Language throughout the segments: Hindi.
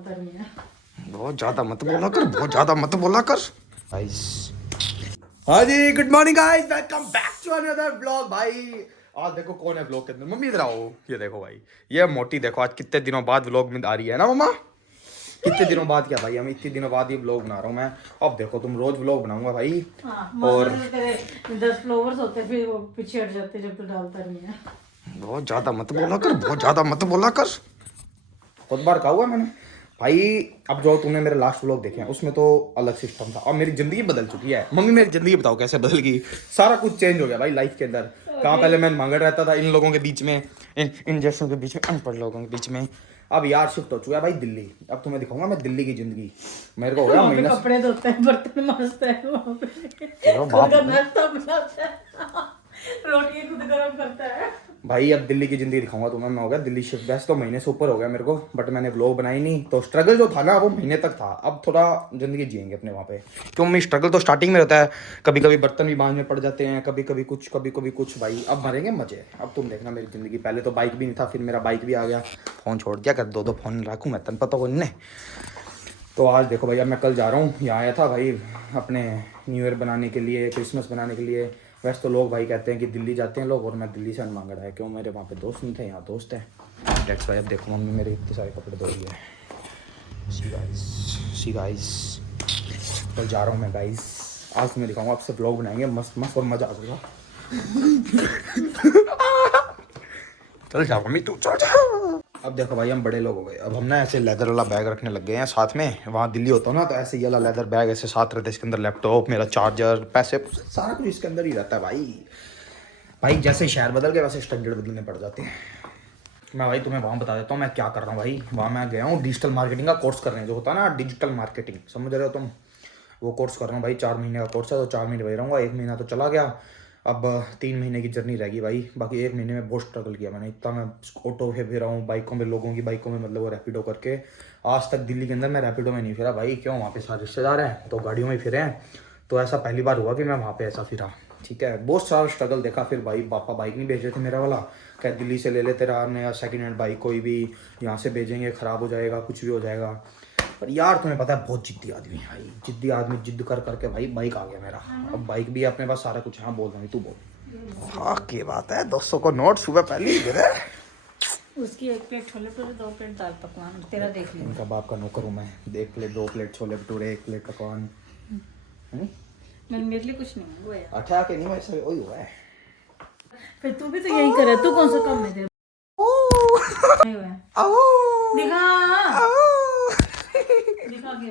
बहुत ज्यादा मत बोला कर, बहुत ज्यादा मत बोला कर गाइस। हाँ जी, good morning guys, welcome back to another blog. भाई आज देखो कौन है ब्लॉग के अंदर। मम्मी इधर आओ, ये देखो भाई, ये मोटी देखो आज कितने दिनों बाद ब्लॉग में आ रही है ना मम्मा। कितने दिनों बाद क्या भाई, हम इतने दिनों बाद ये ब्लॉग बना रहा हूँ मैं। अब देखो तुम रोज ब्लॉग बनाऊंगा भाई। और 10 फ्लोवर्स होते फिर वो पीछे हट जाते जब तू डालता नहीं है। बहुत ज्यादा मत बोला कर, बहुत ज्यादा मत बोला कर। बहुत बार कहा हुआ है मैंने भाई। अब जो तुमने मेरे लास्ट व्लॉग देखे हैं उसमें तो अलग सिस्टम था, अब मेरी जिंदगी बदल चुकी है। मम्मी मेरी जिंदगी बताओ कैसे बदल गई। सारा कुछ चेंज हो गया भाई लाइफ के अंदर। कहाँ पहले मैं मांगड़ रहता था इन लोगों के बीच में, इन जैसों के बीच में, अनपढ़ लोगों के बीच में। अब यार शिफ्ट हो चुका है भाई दिल्ली। अब तुम्हें दिखाऊंगा मैं दिल्ली की जिंदगी। मेरे को हो गया महीना। कपड़े धोते हैं, बर्तन मांजते हैं वहाँ पे, चलो खुद बाप का नाश्ता बनाता है, रोटी खुद गरम करता है भाई। अब दिल्ली की जिंदगी दिखाऊंगा तुम्हें। मैं हो गया दिल्ली शिफ्ट। वैसे तो महीने से ऊपर हो गया मेरे को, बट मैंने व्लॉग बनाई नहीं। तो स्ट्रगल जो था ना वो महीने तक था। अब थोड़ा जिंदगी जिएंगे अपने वहाँ पे। क्यों मम्मी, स्ट्रगल तो स्टार्टिंग में रहता है। कभी कभी बर्तन भी बांझ में पड़ जाते हैं, कभी कभी कुछ, कभी कभी कुछ। भाई अब मरेंगे मजे। अब तुम देखना मेरी जिंदगी। पहले तो बाइक भी नहीं था, फिर मेरा बाइक भी आ गया। फोन छोड़ दिया कर, दो फोन रखूँ मैं, तन पता को नहीं। तो आज देखो भाई, अब मैं कल जा रहा हूँ। यहाँ आया था भाई अपने न्यू ईयर बनाने के लिए, क्रिसमस बनाने के लिए। वैसे तो लोग भाई कहते हैं कि दिल्ली जाते हैं लोग, और मैं दिल्ली से अनमांगड़ है। क्यों, मेरे वहाँ पे दोस्त नहीं थे, यहाँ दोस्त हैं। डेट्स भाई। अब देखो मम्मी मेरे इतने सारे कपड़े धो रही है। सी गाइस कल जा रहा हूँ मैं गाइस। आज तुम्हें दिखाऊंगा, आपसे ब्लॉग बनाएंगे मस्त मस्त और मज़ा आ जाएगा। चल जा मम्मी, तू चल जा। अब देखो भाई हम बड़े लोग हो गए। अब हम ना ऐसे लेदर वाला बैग रखने लग गए हैं साथ में। वहाँ दिल्ली होता ना तो ऐसे ये वाला लेदर बैग ऐसे साथ रहता है। इसके अंदर लैपटॉप, मेरा चार्जर, पैसे, सारा कुछ इसके अंदर ही रहता है भाई। भाई जैसे शहर बदल गए वैसे स्टैंडर्ड बदलने पड़ जाते हैं। मैं भाई तुम्हें वहाँ बता देता हूँ मैं क्या कर रहा हूँ भाई। वहाँ मैं गया हूँ डिजिटल मार्केटिंग का कोर्स करने, जो होता है ना डिजिटल मार्केटिंग, समझ रहे हो तुम। वो कोर्स कर रहा हूँ भाई। 4 महीने का कोर्स है, तो 4 महीने वही रहूँगा। 1 महीना तो चला गया। अब 3 महीने की जर्नी रहेगी भाई। बाकी 1 महीने में बहुत स्ट्रगल किया मैंने। इतना मैं ऑटो पे फिरा हूँ, बाइकों में, लोगों की बाइकों में, मतलब वो रैपिडो करके। आज तक दिल्ली के अंदर मैं रैपिडो में नहीं फिरा भाई। क्यों, वहाँ पे सारे रिश्तेदार हैं तो गाड़ियों में फिरे हैं। तो ऐसा पहली बार हुआ कि मैं वहाँ पे ऐसा फिरा। ठीक है, बहुत सारा स्ट्रगल देखा। फिर भाई पापा बाइक नहीं भेज रहे थे मेरा वाला। क्या दिल्ली से ले ले तेरा नया सेकंड हैंड बाइक, कोई भी यहाँ से भेजेंगे ख़राब हो जाएगा, कुछ भी हो जाएगा। पर यार तुम्हें पता है बहुत जिद्दी आदमी है भाई। जिद्दी आदमी जिद्द कर करके भाई बाइक आ गया मेरा। अब बाइक भी है अपने पास, सारा कुछ। हाँ बोल रहा हूँ, तू बोल। हाँ क्या बात है, 200 को नोट सुबह पहले ही दे रहे। उसकी 1 प्लेट छोले भटूरे, 2 प्लेट दाल पकवान, तेरा देख लिया। उनका बाप का नौकर हूँ मैं। 1 plate, 2 plate chole bhature, 1 plate पकवान। मेरे लिए कुछ नहीं हुआ यार। अच्छा के नहीं, वैसे वही हुआ है। फिर तू भी तो यही करे, तू कौन सा कम है तेरा? नहीं हुआ है। दिखा दिखा के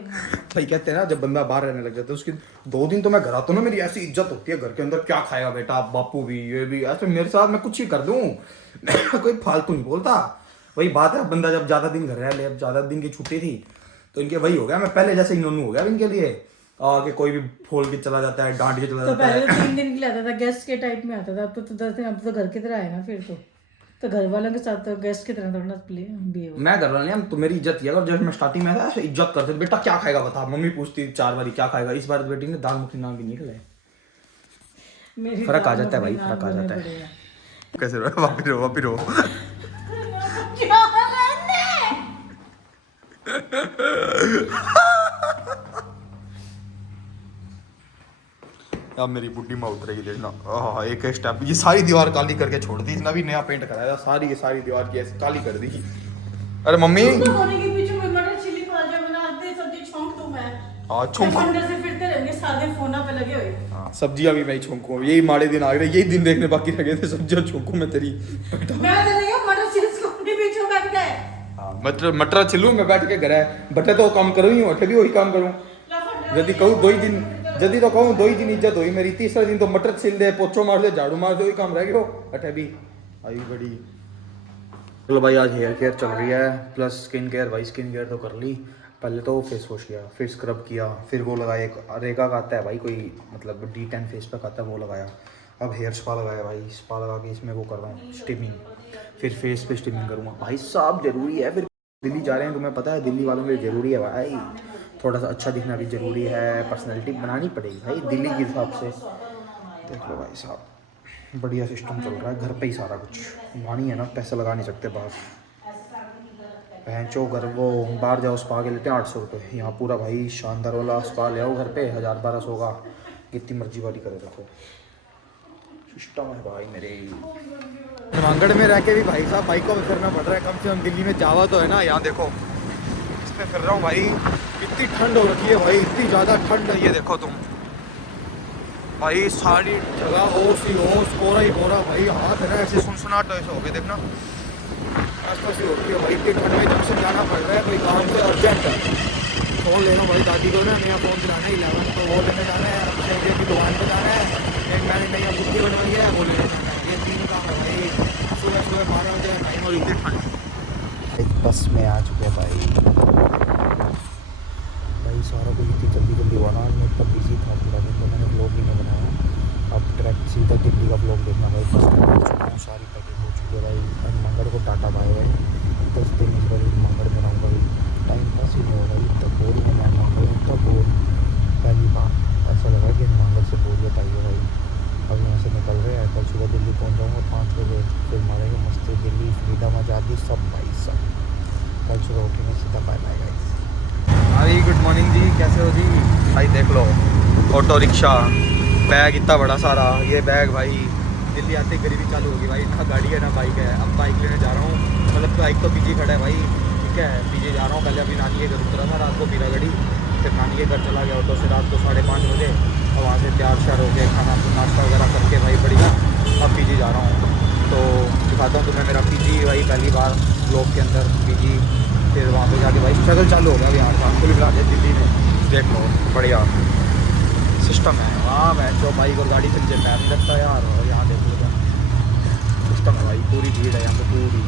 भाई कहते हैं ना जब बंदा बाहर रहने लग जाता है उसकी 2 दिन तो मैं घर आता हूँ ना, मेरी ऐसी इज्जत होती है घर के अंदर। क्या खाएगा बेटा, बापू भी, ये भी ऐसे मेरे साथ, मैं कुछ ही कर दूँ। कोई फालतू नहीं बोलता। वही बात है, बंदा जब ज्यादा दिन घर रह ले। अब ज्यादा दिन की छुट्टी थी तो इनके वही हो गया। मैं पहले जैसे इन्होंने हो गया इनके लिए कि कोई भी फोल के चला जाता है, डांट के चला तो जाता है। पहले तो 3 दिन के लिए आता था, गेस्ट के टाइप में आता था। अब तो 10 दिन, अब तो घर की तरह आएगा फिर तो घर वालों के साथ तो गेस्ट की तरह थोड़ा बिहेव। मैं घर वाला नहीं, तो मेरी इज्जत किया। और जब मैं स्टार्टिंग में था ऐसे इज्जत करते थे, बेटा क्या खाएगा बता। मम्मी पूछती 4 बारी क्या खाएगा। इस बार बेटी ने दाल मखनी नाम भी नहीं खिलाए। फर्क आ जाता है भाई, फर्क आ जाता है। कैसे रो, वापी रो, वापी रो। अब मेरी बुड्ढी माँ उतरेगी देखना। एक स्टेप, ये सारी दीवार काली करके छोड़ दी। इसने भी नया पेंट कराया, सारी की सारी दीवार की ऐसे काली कर दी। अरे मम्मी होने के पीछे में मटर चिली प्याज बनाते सब्जी छौंक दूं मैं। हाँ छौंक। अंदर से फिरते रहेंगे सारे फोना पे लगे हुए। सब्जियां भी मैं ही छौंकूं। यही माड़े दिन आ गए, यही दिन देखने बाकी रह गए थे। सब्जियां छौंकूं मैं तेरी। मैं तो नहीं हूं, मटर चिली अपने पीछे बैठ गए। मटर छिलू मैं बैठ के घर है। बटे तो काम करूँ ही, अठे भी वही काम करूँ। यदि कहूँ 2 ही दिन, यदि तो कहूँ 2 ही दिन इज्जत हुई मेरी। तीसरा दिन तो मटर छिल दे, पोछो मार दे, झाड़ू मार दे, वही काम रह गया। अठे भी आई बड़ी। चलो भाई आज हेयर केयर चल रही है, प्लस स्किन केयर। भाई स्किन केयर तो कर ली। पहले तो फेस वॉश किया, फिर स्क्रब किया, फिर वो लगाया एक रेगा का आता है भाई कोई, मतलब D10 फेस पैक आता है, वो लगाया। अब हेयर स्पा लगाया भाई। स्पा लगा के इसमें वो कर रहा हूँ स्टीमिंग। फिर फेस पे स्टीमिंग करूँगा भाई साहब, जरूरी है। फिर दिल्ली जा रहे हैं, तुम्हें पता है दिल्ली वालों के लिए ज़रूरी है भाई। थोड़ा सा अच्छा दिखना भी ज़रूरी है, पर्सनैलिटी बनानी पड़ेगी भाई दिल्ली के हिसाब से। देख लो भाई साहब, बढ़िया सिस्टम चल रहा है घर पे ही सारा कुछ। वहाँ नहीं है ना, पैसा लगा नहीं सकते बाहर। भैंचो घर वो बाहर जाओ स्पा के लेते हैं 800 रुपये, यहाँ पूरा भाई शानदार वाला स्पा ले आओ घर पे 1000-1200 का, कितनी मर्जी वाली करे रखो। सिस्टम है भाई मेरे। नांगड़ में रह के भी भाई साहब बाइकों में फिरना पड़ रहा है, कम से कम दिल्ली में जावा तो है ना। यहाँ देखो इस पे फिर रहा हूँ भाई, इतनी ठंड हो रखी है भाई, इतनी ज़्यादा ठंड है। ये देखो तुम भाई सारी जगह ओस ही ओस, कोरा ही कोरा भाई, हाथ है ना ऐसे सुनसुनाट ऐसे हो गए, देखना ऐसा सी होती है भाई। इतनी ठंड में जंक्शन जाना पड़ रहा है, कोई काम से अर्जेंट है, फ़ोन लेना भाई दादी को ना, नया फ़ोन चलाना है 11 तो वो लेने जाना है, शेंगे की दुकान पर जाना है, एक मैंने नई बुद्धि बनवाई है वो लेने जाना है। ये 3 काम है भाई, सुबह सुबह 12 बजे टाइम और इतनी ठंड। एक बस में आ चुके हैं भाई सारा कुछ इतनी जल्दी जल्दी हुआ ना, मैं तब बिजी था पूरा दिन, तो मैंने ब्लॉग ही नहीं बनाया। अब डायरेक्ट सीधा दिल्ली का ब्लॉग देखना भाई। बस में पहुँच चुका हूँ, सारी पैकेज हो चुकी है भाई। और मंगड़ को टाटा बाय भाई, 10 दिन इस बार मंगड़ में रहूँगा भाई, टाइम पास ही नहीं होगा भाई, इतना बोरिंग है। मैं मंगड़ में इतना बोर, पहली बार ऐसा लगा कि मंगड़ से बोरियत आई है भाई। अब यहाँ से निकल रहे हैं, कल सुबह दिल्ली पहुँच जाऊँगा 5 बजे, फिर मारेंगे मस्ती दिल्ली, फ्रीडम आज़ादी सब भाई सब। कल सुबह उठेंगे सीधा बाय बाय गाइस। भाई गुड मॉर्निंग जी, कैसे हो जी? भाई देख लो ऑटो रिक्शा, बैग इतना बड़ा सारा, ये बैग भाई दिल्ली आते ही गरीबी चालू होगी भाई, ना गाड़ी है ना बाइक है। अब बाइक लेने जा रहा हूँ, मतलब बाइक तो पीछे खड़ा है भाई, ठीक है पीछे जा रहा हूँ। पहले अभी नानी के घर उतरा था रात को पीरा गड़ी, फिर नानी के घर चला गया ऑटो से रात को 5:30 बजे, और वहाँ से तैयार श्यार हो गए, खाना नाश्ता वगैरह करके भाई बढ़िया अब पीजी जा रहा हूँ। तो दिखाता हूँ तुम्हें मेरा पीजी भाई, पहली बार ब्लॉग के अंदर पीजी। फिर वहाँ पे जाके भाई स्ट्रगल चालू हो गया यहाँ का, खुली बना दिया दिल्ली में, देख लो बढ़िया सिस्टम है वहाँ। मैं जो बाइक और गाड़ी से नीचे पैर नहीं लगता यार, और यहाँ देख लो सिस्टम है भाई, पूरी भीड़ है यहाँ पे, पूरी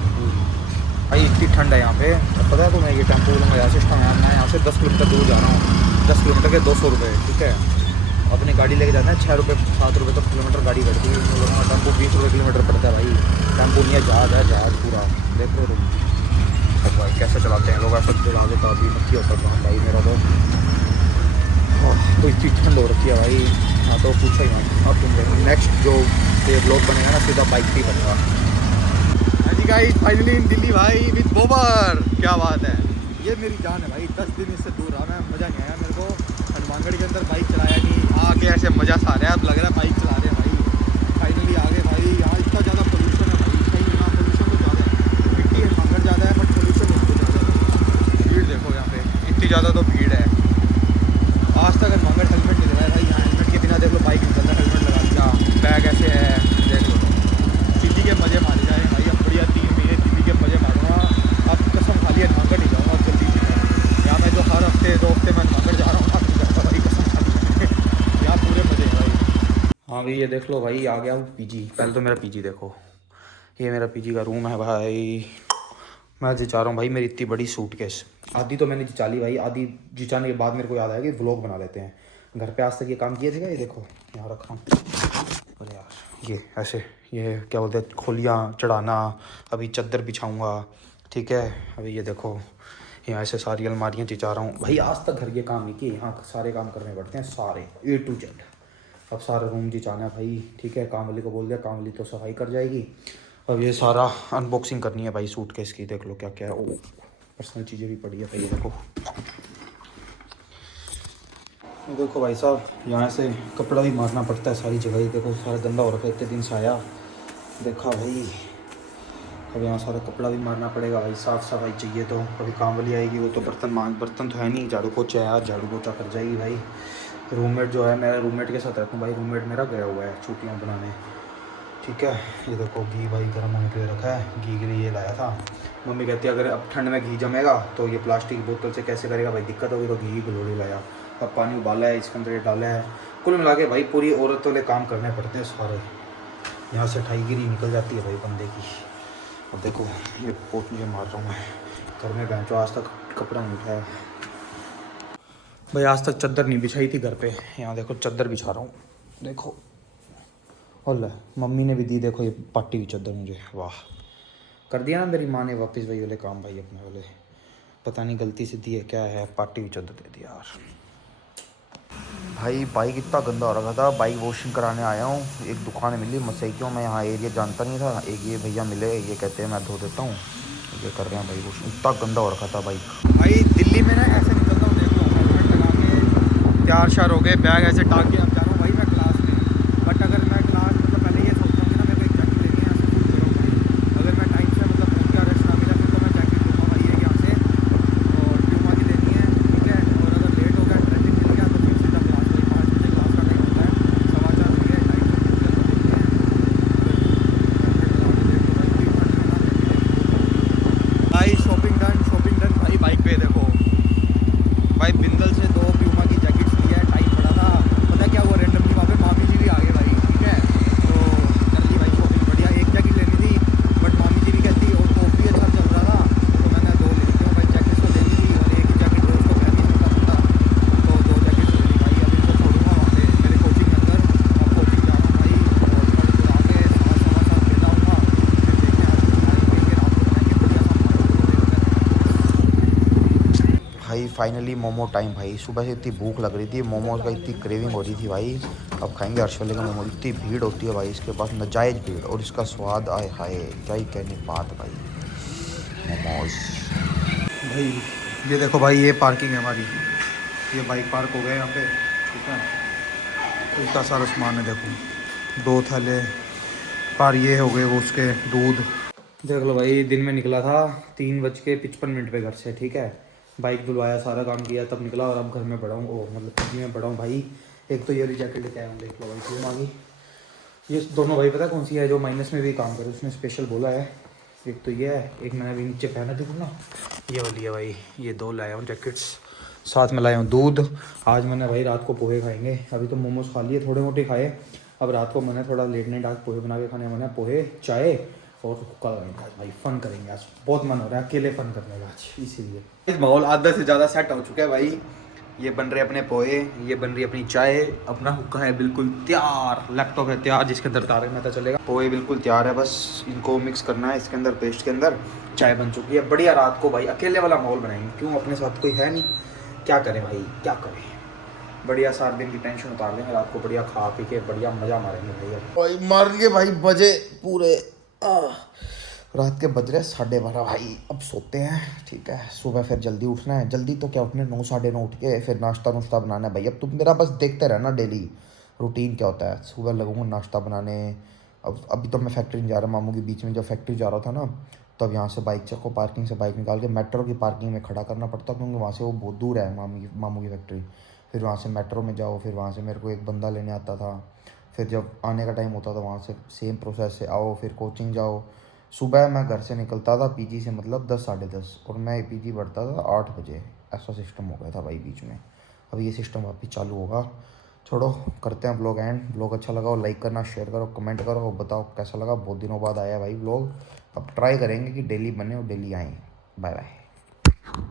भाई इतनी ठंड है यहाँ पे। अब पता है तुम्हें, ये टेम्पो लूँगा यार, सिस्टम है। मैं यहाँ से 10 किलोमीटर दूर जा रहा हूँ, 10 किलोमीटर के 200 रुपये, ठीक है। अपनी गाड़ी लेके जाना है 6 रुपये 7 रुपये तक किलोमीटर गाड़ी करती है, टेम्पो 20 रुपये किलोमीटर पड़ता है भाई। टेम्पो नहीं है, जहाज़ है, जहाज़ पूरा देख लो तुम। अब भाई कैसे चलाते हैं लोग, ऐसा चला लेता अभी मक्खी होता काम भाई मेरा तो इतनी ठंड हो रखी है भाई। हाँ तो पूछो ही मत। अब तुम नेक्स्ट जो ये ब्लॉग बनेगा ना सीधा बाइक पे बनेगा। हाँ जी गाइस, फाइनली इन दिल्ली भाई विद बोबर, क्या बात है। ये मेरी जान है भाई, 10 दिन इससे दूर रहा मैं, मज़ा नहीं आया मेरे को। हनुमानगढ़ के अंदर बाइक चलाया नहीं, आके ऐसे मज़ा सा आ रहा है, अब लग रहा है बाइक चला रहे हैं भाई। फाइनली आ गए भाई। यहाँ इतना ज़्यादा पोल्यूशन है भाई, सही यहाँ पोल्यूशन तो ज़्यादा है, मिट्टी हनुमानगढ़ ज़्यादा है बट पोल्यूशन यहाँ पर ज़्यादा है। भीड़ देखो यहाँ पे इतनी ज़्यादा तो भीड़ है। आज तक हनुमानगढ़ हेलमेट नहीं लगाया भाई, यहाँ हेलमेट के बिना देख लो बाइक निकल रहा है, हेलमेट लगा दिया, बैग ऐसे है देख लो। दिल्ली के मज़े मारे जाए भाई, अब बढ़िया 3 महीने दिल्ली के मज़े मारूंगा। अब कसम खा ली हनुमानगढ़ नहीं जाऊँगा अब जल्दी से। यहाँ मैं जो हर हफ्ते 2 हफ्ते में हनुमानगढ़ जा रहा हूँ, अब नहीं जाता भाई कसम खा ली, यहाँ पूरे मज़े हैं भाई। हाँ भाई ये देख लो भाई, आ गया हूँ पीजी। पहले तो मेरा पीजी देखो, ये मेरा पीजी का रूम है भाई। मैं जिचा रहा हूँ भाई, मेरी इतनी बड़ी सूटकेस, आधी तो मैंने जिचा ली भाई, आधी जिचाने के बाद मेरे को याद आया कि व्लॉग बना लेते हैं। घर पे आज तक ये काम किए थे क्या, ये देखो यहाँ रखा हूँ। अरे यार ये ऐसे, ये क्या बोलते हैं, खोलियाँ चढ़ाना, अभी चद्दर बिछाऊँगा, ठीक है। अभी ये देखो यहाँ ऐसे सारी अलमारियाँ जिचा रहा हूँ भाई। आज तक घर के काम नहीं किए, यहाँ सारे काम करने पड़ते हैं सारे A to Z। अब सारा रूम जिचाना है भाई, ठीक है। काम वाली को बोल दिया, काम वाली तो सफाई कर जाएगी। अब ये सारा अनबॉक्सिंग करनी है भाई सूटकेस की, देख लो क्या क्या है। ओ पर्सनल चीज़ें भी पड़ी है भाई, ये देखो भाई साहब, यहाँ से कपड़ा भी मारना पड़ता है सारी जगह ही, देखो सारा गंदा हो रखा है, इतने दिन से आया देखा भाई। अब यहाँ सारा कपड़ा भी मारना पड़ेगा भाई, साफ़ सफाई चाहिए। तो अभी काम वाली आएगी, वो तो बर्तन तो है नहीं, झाड़ू पोछा है यार, झाड़ू पोछा कर जाएगी भाई। रूममेट जो है, मेरा रूममेट के साथ रहता हूँ भाई, रूममेट मेरा गया हुआ है छुट्टियाँ बनाने, ठीक है। ये देखो घी भाई गर्म होने के लिए रखा है, घी के लिए ये लाया था। मम्मी कहती है अगर अब ठंड में घी जमेगा तो ये प्लास्टिक की बोतल से कैसे करेगा भाई, दिक्कत होगी, तो घी गलोड़ी लाया। अब पानी उबाला है, इसके अंदर ये डाला है। कुल मिला के भाई पूरी औरत वाले काम करने पड़ते हैं सारे। यहाँ से ठाईगिरी निकल जाती है भाई बंदे की। अब देखो ये पोट मुझे मार रहा हूँ मैं, घर में बेंचो आज तक कपड़ा नहीं उठाया भाई, आज तक चद्दर नहीं बिछाई थी घर पे। यहाँ देखो चद्दर बिछा रहा हूँ, देखो। और मम्मी ने भी दी, देखो ये पार्टी की चद्दर मुझे, वाह। कर दिया ना मेरी माँ ने वापस वही वाले काम भाई, अपने वाले। पता नहीं गलती से दी है क्या है, पार्टी की चद्दर दे दिया यार भाई। बाइक इतना गंदा हो रखा था, बाइक वॉशिंग कराने आया हूँ, एक दुकान मिली मसैकियों में, यहाँ एरिया जानता नहीं था। एक ये भैया मिले, ये कहते हैं मैं धो देता हूँ, ये कर रहे हैं भाई, वो इतना गंदा हो रखा था भाई दिल्ली में ना ऐसे निकलता हूँ, देख लो हेलमेट लगा के तैयार शार हो गए, बैग ऐसे टांग के अब जा रहा हूँ भाई मैं क्लास में। बट अगर मैं क्लास मतलब पहले ये सोचता हूँ कि ना मेरे को एक जैकेट लेनी है, ऐसे फुल करूँ भाई। अगर मैं टाइम से मतलब पहुँच गया, रेस्ट ना मिला, फिर तो मैं जैकेट लूँगा भाई एक यहाँ से, और प्यूमा की लेनी है, ठीक है। और अगर लेट हो गया, ट्रैफिक मिल गया, तो फिर सीधा क्लास भाई, 5 बजे क्लास का टाइम होता है, 4:15 बजे, टाइम से पहुँच गया तो देखते हैं। भाई शॉपिंग डन भाई। बाइक पे देखो भाई, बिंदल से 2 प्यूमा की जैकेट्स ली है, टाइम पड़ा था, पता क्या हुआ, रेंडमली वहाँ पे मामी जी भी आ गए भाई, ठीक है। तो कर ली भाई शॉपिंग बढ़िया। एक जैकेट लेनी थी बट मामी जी भी कहती, और कॉफ़ी अच्छा चल रहा था तो मैंने 2 ले ली, क्यों भाई जैकेट्स तो लेनी थी, और एक ही जैकेट रोज़ तो पहन नहीं सकता बंदा, तो 2 जैकेट्स ले ली भाई। अभी इनको छोड़ूंगा वहाँ पे मेरे कोचिंग के अंदर, अब कोचिंग जा रहा हूँ भाई, और कल पूरा आके 7:15 खेला हूँगा, फिर देखते हैं आज खाएंगे रात को बनाएंगे बढ़िया सा भाई। फाइनली मोमो टाइम भाई। सुबह से इतनी भूख लग रही थी, मोमोज का इतनी क्रेविंग हो रही थी भाई। अब खाएंगे हर्षवाले का मोमो। इतनी भीड़ होती है भाई इसके पास, नाजायज़ भीड़, और इसका स्वाद आए हाय क्या ही कहने बात भाई। मोमोज भाई, ये देखो भाई, ये पार्किंग है हमारी, ये बाइक पार्क हो गए यहाँ पे, ठीक है। इतना सारा सामान है देखो, 2 थैले पर ये हो गए वो उसके दूध। देख लो भाई, दिन में निकला था 3:55 पे घर से, ठीक है। बाइक धुलवाया, सारा काम किया, तब निकला, और अब घर में बढ़ा हूँ, ओ मतलब पीजी में बढ़ा हूँ भाई। एक तो ये वाली जैकेट लेके आया हूँ, देख लो भाई, क्यों मांगी। ये दोनों भाई पता कौन सी है, जो माइनस में भी काम करे, उसने स्पेशल बोला है। एक तो ये है, एक मैंने अभी नीचे पहना, देखो ना, ये वाली है भाई। ये 2 लाया हूँ जैकेट्स, साथ में लाया हूँ दूध। आज मैंने भाई रात को पोहे खाएंगे, अभी तो मोमोज खा लिए, थोड़े मोटे खाए। अब रात को मैंने थोड़ा लेट नाइट आज पोहे बना के खाने, मैंने पोहे, चाय और हुक्का लगाएंगे आज भाई। फन करेंगे आज, बहुत मन हो रहा है अकेले फन करने का आज, इसीलिए। इस माहौल आधा से ज़्यादा सेट हो चुका है भाई। ये बन रहे अपने पोहे, ये बन रही अपनी चाय, अपना हुक्का है बिल्कुल तैयार, लैपटॉप है तैयार जिसके अंदर तारक मेहता चलेगा। पोहे बिल्कुल तैयार है, बस इनको मिक्स करना है इसके अंदर, पेस्ट के अंदर। चाय बन चुकी है बढ़िया। रात को भाई अकेले वाला माहौल बनाएंगे, क्यों, अपने साथ कोई है नहीं, क्या करें भाई, क्या करें। बढ़िया 7 दिन की टेंशन उतार लेंगे, रात को बढ़िया खा पी के बढ़िया मज़ा मारेंगे भाई। अब भाई मार लिए भाई, बजे पूरे रात के बज रहे 12:30 भाई। अब सोते हैं, ठीक है। सुबह फिर जल्दी उठना है, जल्दी तो क्या उठने, 9 साढ़े 9 उठ के फिर नाश्ता नुश्ता बनाना है भाई। अब तुम मेरा बस देखते रहना डेली रूटीन क्या होता है। सुबह लगूंगा नाश्ता बनाने। अब अभी तो मैं फैक्ट्री नहीं जा रहा, मामू के बीच में जब फैक्ट्री जा रहा था ना, तब यहाँ से बाइक चको, पार्किंग से बाइक निकाल के मेट्रो की पार्किंग में खड़ा करना पड़ता, क्योंकि वहाँ से वो बहुत दूर है मामू की फैक्ट्री। फिर वहाँ से मेट्रो में जाओ, फिर वहाँ से मेरे को एक बंदा लेने आता था, फिर जब आने का टाइम होता था वहाँ से सेम प्रोसेस से आओ, फिर कोचिंग जाओ। सुबह मैं घर से निकलता था पीजी से मतलब 10 साढ़े 10, और मैं पीजी बढ़ता था 8 बजे। ऐसा सिस्टम हो गया था भाई बीच में। अब ये सिस्टम वापस चालू होगा। छोड़ो, करते हैं ब्लॉग एंड। ब्लॉग अच्छा लगा और लाइक करना, शेयर करो, कमेंट करो, और बताओ कैसा लगा। बहुत दिनों बाद आया भाई ब्लॉग। अब ट्राई करेंगे कि डेली बने और डेली आएँ। Bye bye.